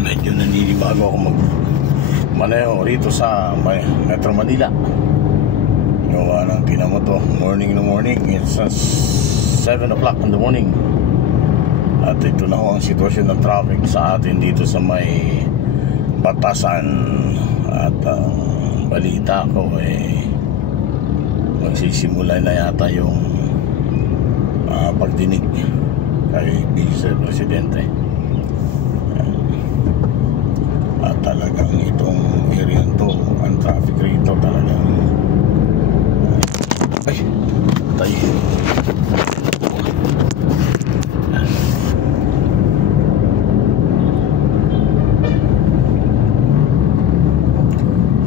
Medyo naninibago ako maneho rito sa Metro Manila. Gawa ng kinamoto. Morning na morning. It's 7 o'clock in the morning. At ito na ho ang sitwasyon ng traffic sa atin dito sa may Batasan. At balita ko magsisimula na yata yung pagdinig kay Vice Presidente. At talagang itong area to, ang traffic rito talagang tayo.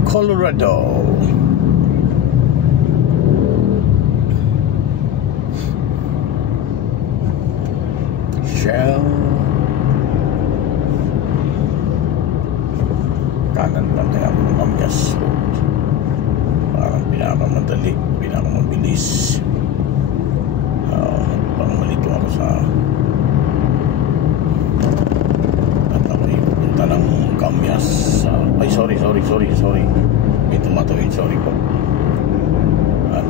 Colorado. Shell. Kanan lang kaya Mamias Road. Parang pinakamadali, pinakamabilis. Parang malito ako sa at ako'y punta ng Mamias. Ay sorry. May tumatawid, sorry po. At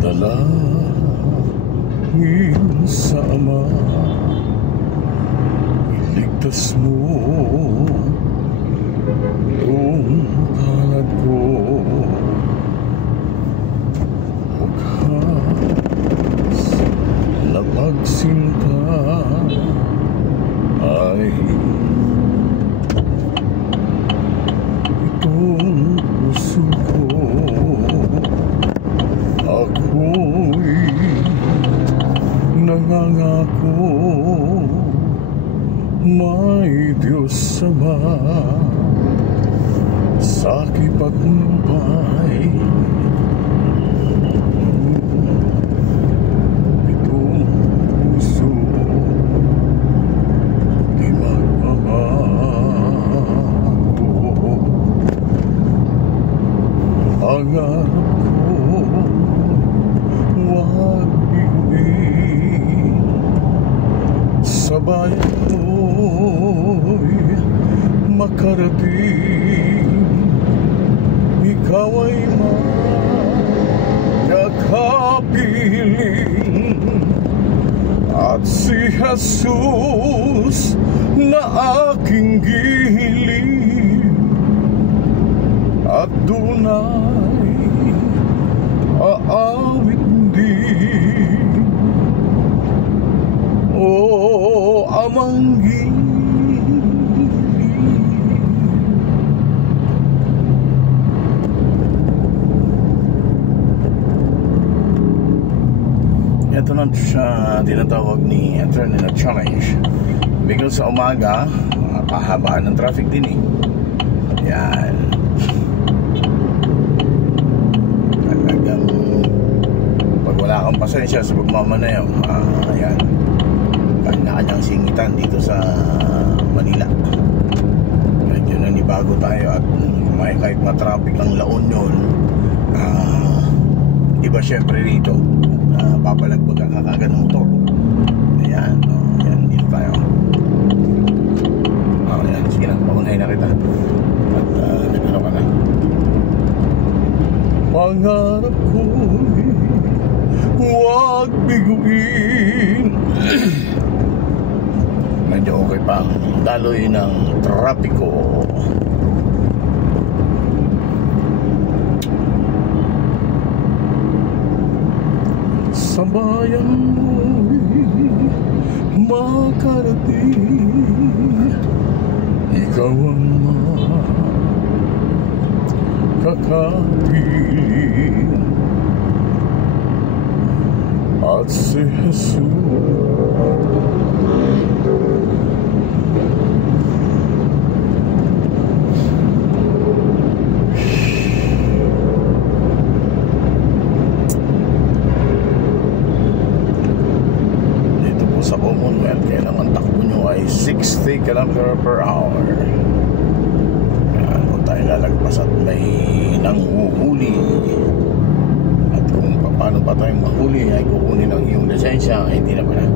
dalangin sa Ama, iligtas mo itong palad ko. Wakas na pagsinta ay itong puso ko. Ako'y nangangako, may Diyos Ama sa kipagnumpay. Itong puso di magmamako. Pangarap ko huwag biguin, sa bayan mo'y makarating. Ikaw ay magkakapiling, at si Jesus na aking gihiling, at dunay aawit din. O Amang gihiling, ito na siya tinatawag ni Attorney na challenge, because sa umaga pahabaan ng traffic din yan. Talagang pag wala kang pasensya sa pagmamaneho, ayan, kanya-kanyang singitan dito sa Manila. Medyo nanibago tayo at may kahit matraffic ang La Union, iba syempre rito. Papalagbag ang kakagad ng motor. Ayan, ayan, dito tayo. Ayan, sige na, pamunahin na kita. At nagano ka na. Pangarap ko'y huwag biguin. Medyo okay pa ang daloy ng trapiko. Sa bayan mo'y makarating. Ikaw ang makakapiling, at si Jesus sa Commonwealth, kailangan takbo nyo ay 60 km/h. Kung tayo lalagpas at may nanghuhuli, at kung paano pa tayong mahuli ay kukunin ang iyong lisensya, hindi na pala.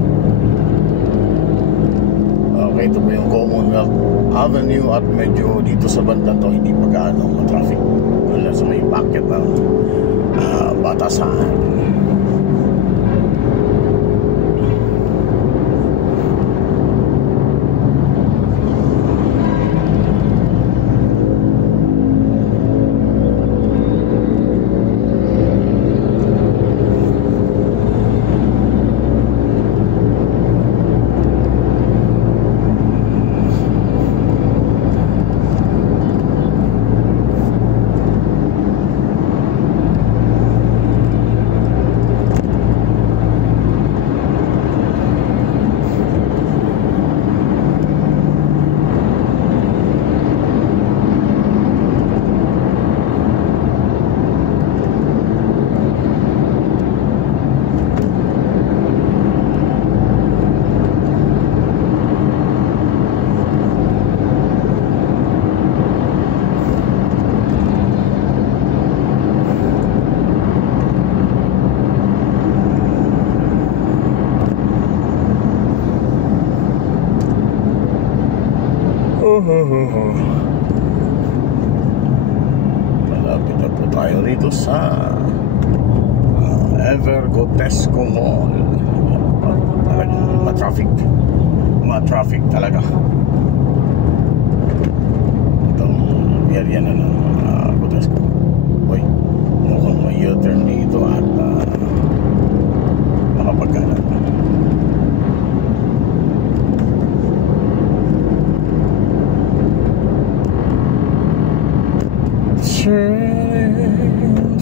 Okay, ito po yung Commonwealth Avenue at medyo dito sa bandang to hindi pa gaano ma-traffic. Wala sa may packet ng Batasan. Malapit na po tayo rito sa Evergotesco Mall. Talagang ma-traffic talaga itong area na ng Gotesco. Uy, mukhang may U-turn dito at makapagkanan.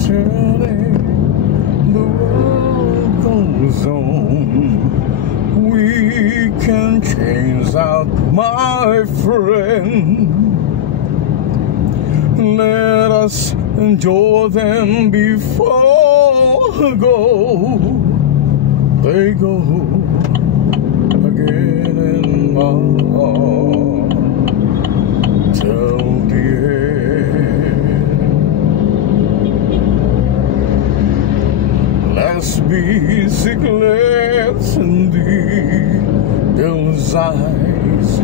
Turning, the world goes on. We can change out, my friend. Let us enjoy them before they go again in my heart till the end. Let's be secrets in the devil's eyes,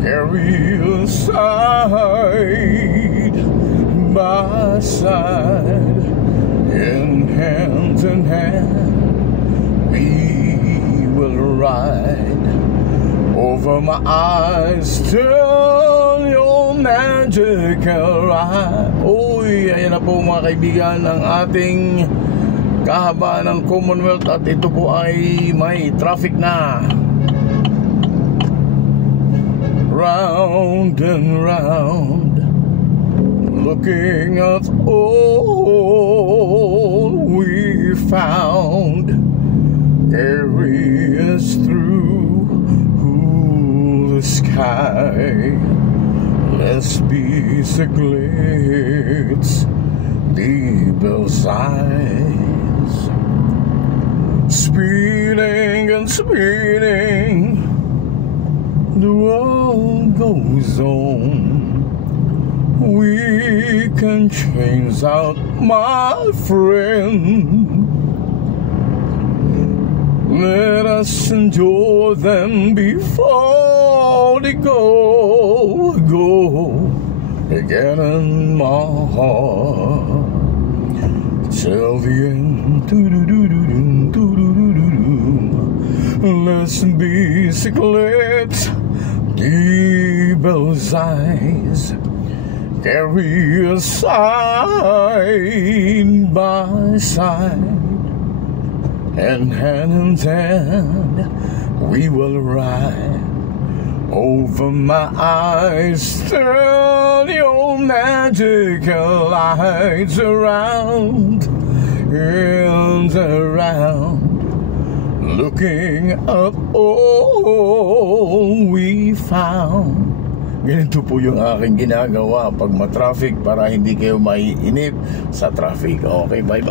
carry us side by side, in hand, we will ride over my eyes till your magical eye. Uy, ayan na po mga kaibigan ang ating kahabaan ng Commonwealth at ito po ay may traffic na. Round and round, looking at all we found, carry us through the sky. Let's be cichlids, the bell's eyes. Speeding and speeding, the world goes on. We can change out, my friend. Let us enjoy them before they go again in my heart till the end. Let's be cichlids, the bell's eyes, carry us side by side, and hand in hand we will ride over my eyes, turn your magical lights around and around, looking up all we found. Ganito po yung aking ginagawa pag ma-traffic para hindi kayo maiinip sa traffic. Okay, bye.